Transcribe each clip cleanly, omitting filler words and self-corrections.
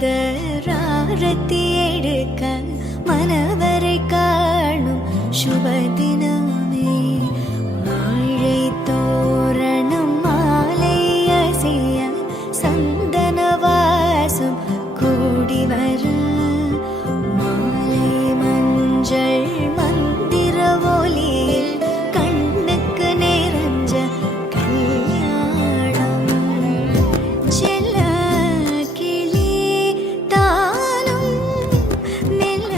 ஆரத்தி எடுக்க மனவரை காணும் சுபதினமே வாழை தோரணம் மாலை அசைய சந்தன வாசம் கூடி வர மாலை மஞ்சள் மந்திர ஒலியில் கண்ணுக்கு நிறைஞ்ச கல்யாணம் செல்ல கிளி தானும் மெல்ல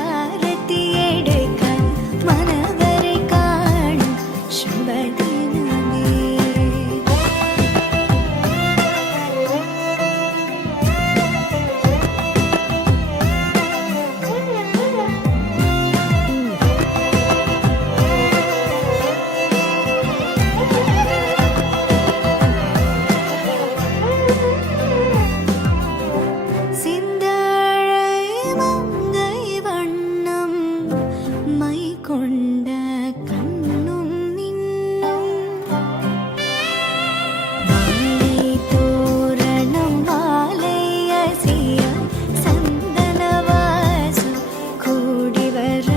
ஆரத்தி எடுக்க மனவரை காணும் சுபதினமே சிந்தாழை மங்கை வண்ணம் மை கொண்ட கண்ணும் மின்னும் வாழை தோரணம் மாலை அசைய சந்தன வாசம் கூடி வர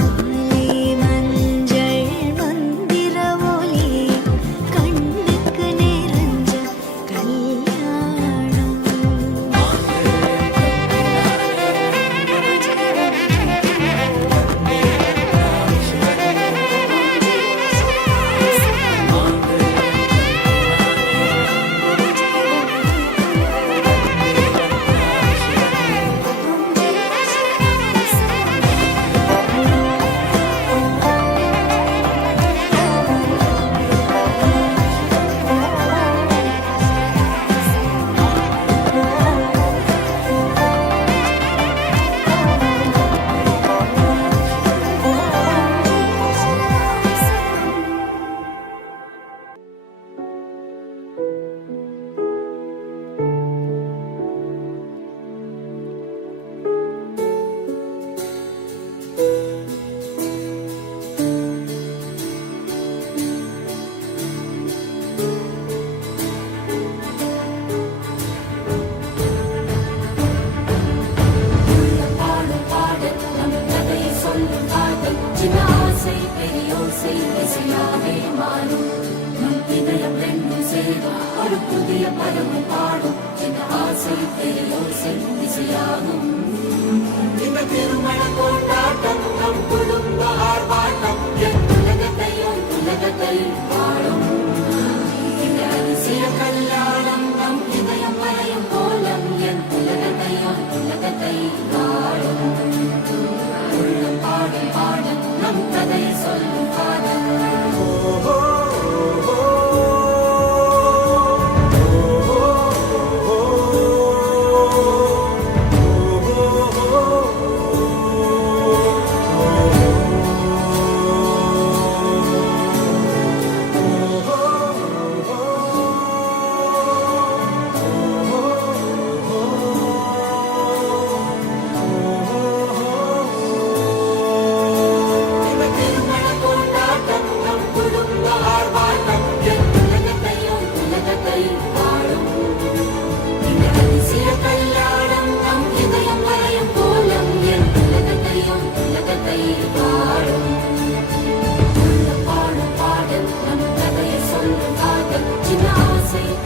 மாலை மஞ்சள் மந்திர ஒலி கண்ணுக்கு நிறைஞ்ச கல்யாணம்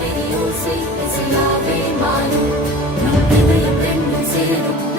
பெரியோசை இசையாவே மாறும் நம் இதயம் ரெண்டும் சேரும்